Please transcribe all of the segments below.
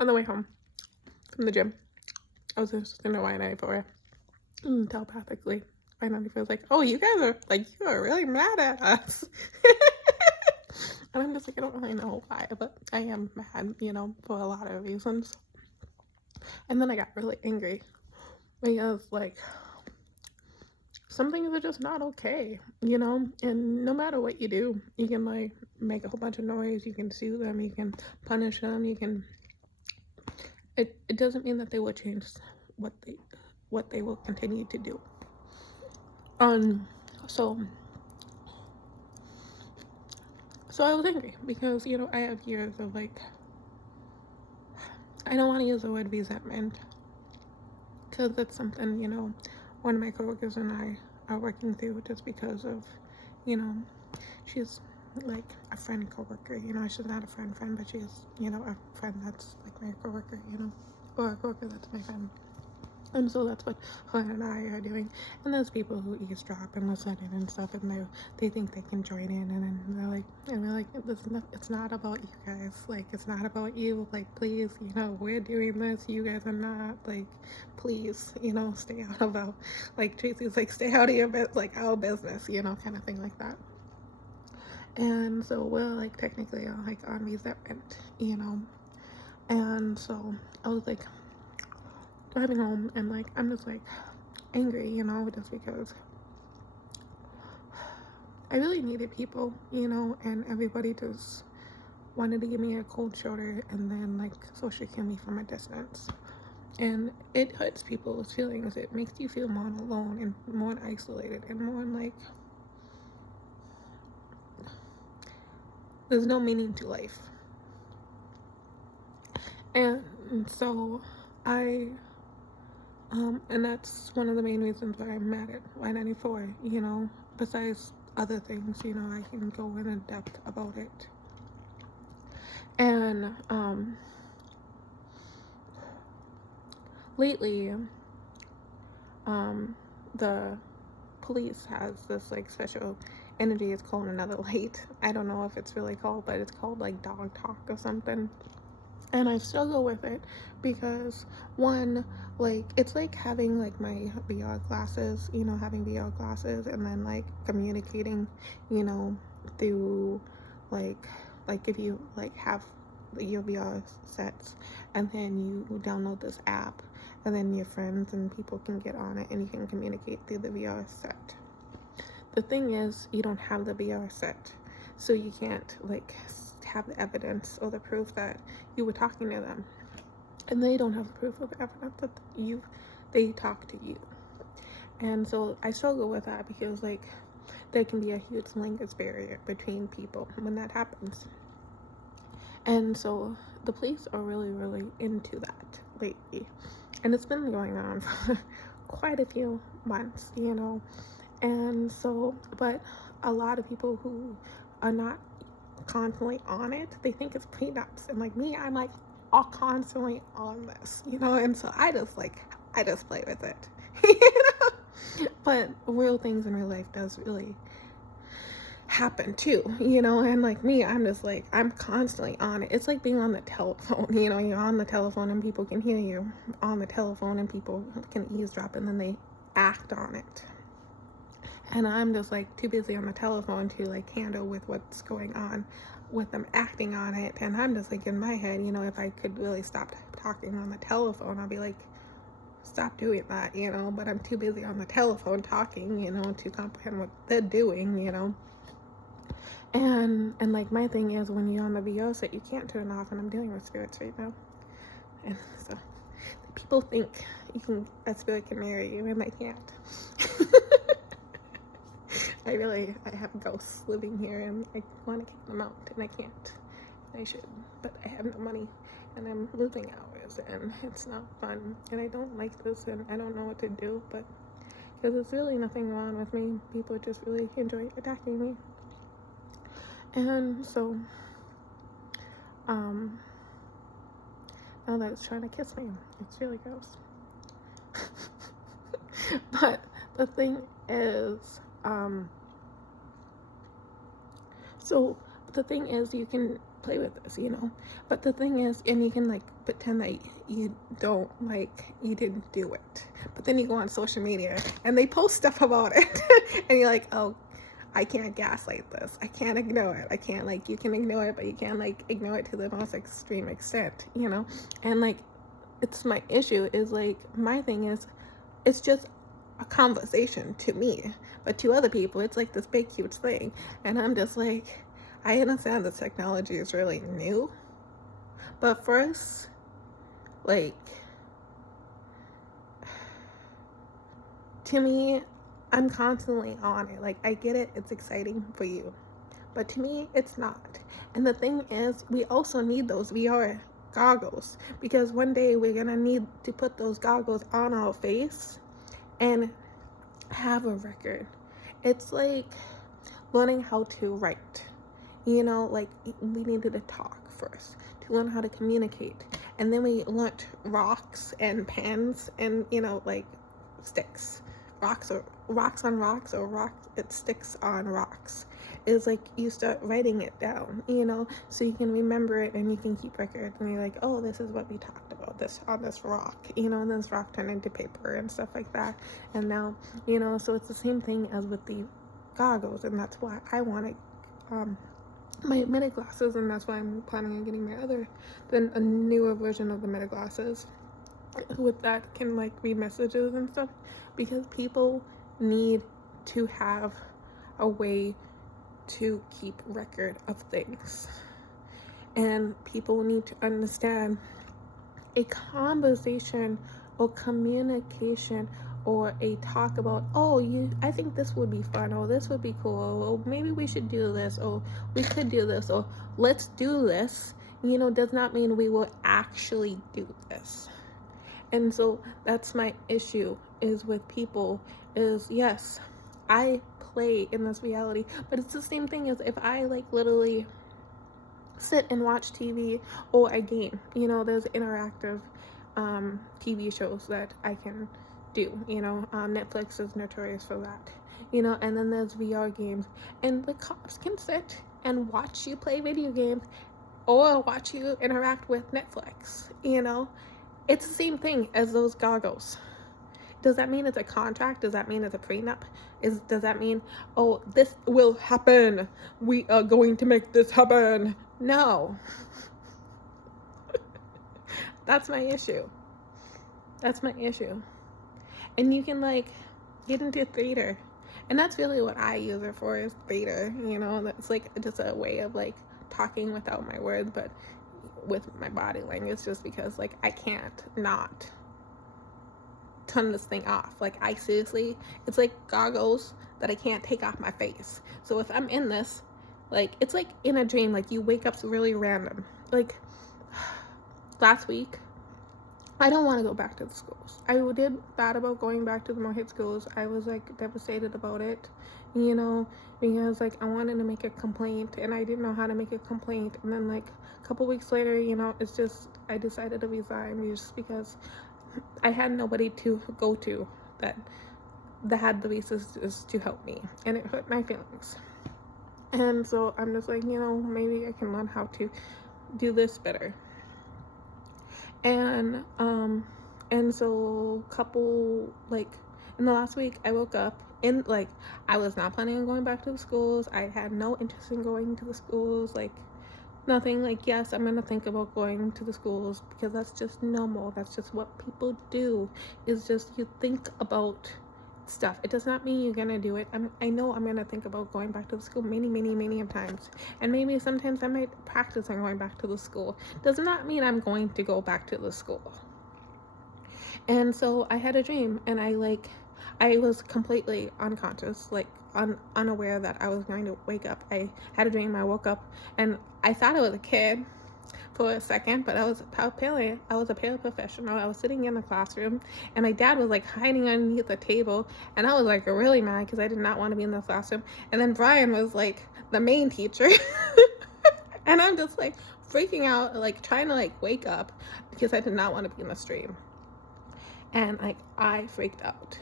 On the way home from the gym, I was listening to Y94 and telepathically. Y94 was like, oh, you guys are like, you are really mad at us. And I'm just like, I don't really know why, but I am mad, for a lot of reasons. And then I got really angry because, like, some things are just not okay, And no matter what you do, you can, like, make a whole bunch of noise, you can sue them, you can punish them, you can. It doesn't mean that they will change what they will continue to do. So I was angry because, I have years of, like, I don't want to use the word resentment because it's something, one of my coworkers and I are working through just because of, she's like a friend coworker, she's not a friend, but she's, a friend that's like my coworker, or a coworker that's my friend. And so that's what her and I are doing. And there's people who eavesdrop and listen in and stuff, and they think they can join in, and then we're like, it's not about you guys. Like, it's not about you. Like, please, we're doing this. You guys are not. Like, please, stay out of our, like, Tracy's like, stay out of your like our business, kind of thing like that. And so we're like technically like on resentment, And so I was like driving home, and like I'm just like angry, just because I really needed people, and everybody just wanted to give me a cold shoulder and then like social kill me from a distance. And it hurts people's feelings. It makes you feel more alone and more isolated and more like there's no meaning to life. And so and that's one of the main reasons why I'm mad at Y94, besides other things, I can go in depth about it. And lately, the police has this like special energy. It's called Another Light. I don't know if it's really called, but it's called like dog talk or something. And I struggle with it because one, like, it's like having like my VR glasses, having VR glasses and then like communicating, through like if you like have your VR sets and then you download this app and then your friends and people can get on it and you can communicate through the VR set. The thing is, you don't have the VR set, so you can't like have the evidence or the proof that you were talking to them, and they don't have the proof or the evidence that they talk to you. And so I struggle with that because like there can be a huge language barrier between people when that happens. And so the police are really, really into that lately, and it's been going on for quite a few months, And so, but a lot of people who are not constantly on it, they think it's peanuts. And like me, I'm like all constantly on this, And so I just play with it, But real things in real life does really happen too, And like me, I'm just like, I'm constantly on it. It's like being on the telephone, You're on the telephone and people can hear you on the telephone and people can eavesdrop and then they act on it. And I'm just like too busy on the telephone to like handle with what's going on with them acting on it. And I'm just like in my head, if I could really stop talking on the telephone, I'll be like, stop doing that, But I'm too busy on the telephone talking, to comprehend what they're doing, And like my thing is when you're on the VO set, you can't turn it off, and I'm dealing with spirits right now. And so people think a spirit can marry you, and they can't. I have ghosts living here and I want to kick them out and I can't. I should, but I have no money and I'm losing hours and it's not fun and I don't like this and I don't know what to do, but because there's really nothing wrong with me. People just really enjoy attacking me. And so, now that it's trying to kiss me, it's really gross. But the thing is, you can play with this, you know. But the thing is, and you can like pretend that you don't, like, you didn't do it, but then you go on social media and they post stuff about it and you're like, oh, I can't gaslight this, I can't ignore it, I can't, like, you can ignore it, but you can't like ignore it to the most extreme extent, you know. And like, it's my issue is like, my thing is, it's just a conversation to me, but to other people it's like this big huge thing. And I'm just like, I understand that technology is really new, but first, like, to me, I'm constantly on it. Like, I get it, it's exciting for you, but to me it's not. And the thing is, we also need those VR goggles, because one day we're gonna need to put those goggles on our face and have a record. It's like learning how to write, you know, like, we needed to talk first to learn how to communicate, and then we learnt rocks and pens and, you know, like sticks, rocks on rocks, or it sticks on rocks. Is like, you start writing it down, you know, so you can remember it and you can keep records, and you're like, oh, this is what we talked about this on this rock, you know, and this rock turned into paper and stuff like that. And now, you know, so it's the same thing as with the goggles, and that's why I wanted my Meta glasses, and that's why I'm planning on getting a newer version of the Meta glasses with that can like read messages and stuff, because people need to have a way to keep record of things, and people need to understand a conversation or communication or a talk about, oh, I think this would be fun, or this would be cool, or maybe we should do this, or we could do this, or let's do this, you know, does not mean we will actually do this. And so that's my issue is with people is, yes, I play in this reality, but it's the same thing as if I like literally sit and watch TV or a game, you know, there's interactive TV shows that I can do, you know, Netflix is notorious for that, you know. And then there's VR games, and the cops can sit and watch you play video games or watch you interact with Netflix, you know. It's the same thing as those goggles. Does that mean it's a contract? Does that mean it's a prenup? Does that mean, oh, this will happen, we are going to make this happen? No. That's my issue. And you can like get into theater, and that's really what I use it for, is theater, you know. That's like just a way of like talking without my words, but with my body language, just because like I can't not turn this thing off. Like, I seriously, it's like goggles that I can't take off my face. So if I'm in this, like, it's like in a dream, like you wake up really random. Like last week, I don't want to go back to the schools. I did thought about going back to the Mohit schools. I was like devastated about it, you know, because like I wanted to make a complaint and I didn't know how to make a complaint. And then like a couple weeks later, you know, it's just, I decided to resign just because I had nobody to go to that had the resources to help me, and it hurt my feelings. And so I'm just like, you know, maybe I can learn how to do this better. And so couple, like, in the last week I woke up and like I was not planning on going back to the schools. I had no interest in going to the schools, like nothing. Like, yes, I'm gonna think about going to the schools because that's just normal, that's just what people do, is just you think about stuff. It does not mean you're gonna do it. I know I'm gonna think about going back to the school many times, and maybe sometimes I might practice on going back to the school. Does not mean I'm going to go back to the school. And so I had a dream, and I was completely unconscious, like unaware that I was going to wake up. I had a dream, I woke up, and I thought I was a kid for a second, but I was a paraprofessional. I was sitting in the classroom, and my dad was like hiding underneath the table, and I was like really mad because I did not want to be in the classroom. And then Brian was like the main teacher, and I'm just like freaking out, like trying to like wake up because I did not want to be in the stream. And like I freaked out,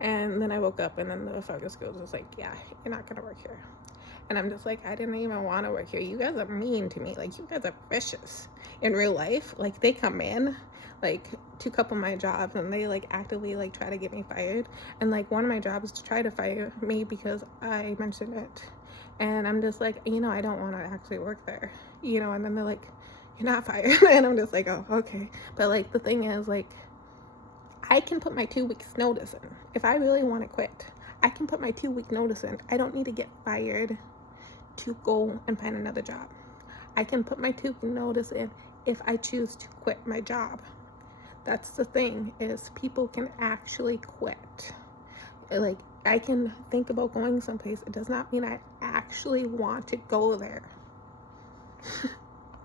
and then I woke up, and then the focus school was like, yeah, you're not gonna work here. And I'm just like, I didn't even want to work here. You guys are mean to me. Like, you guys are vicious in real life. Like, they come in, like, to a couple of my jobs, and they, like, actively, like, try to get me fired. And, like, one of my jobs is to try to fire me because I mentioned it. And I'm just like, you know, I don't want to actually work there, you know. And then they're like, you're not fired. And I'm just like, oh, okay. But, like, the thing is, like, I can put my 2 weeks notice in. If I really want to quit, I can put my 2 week notice in. I don't need to get fired to go and find another job. I can put my 2 week notice in if I choose to quit my job. That's the thing, is people can actually quit. Like, I can think about going someplace. It does not mean I actually want to go there.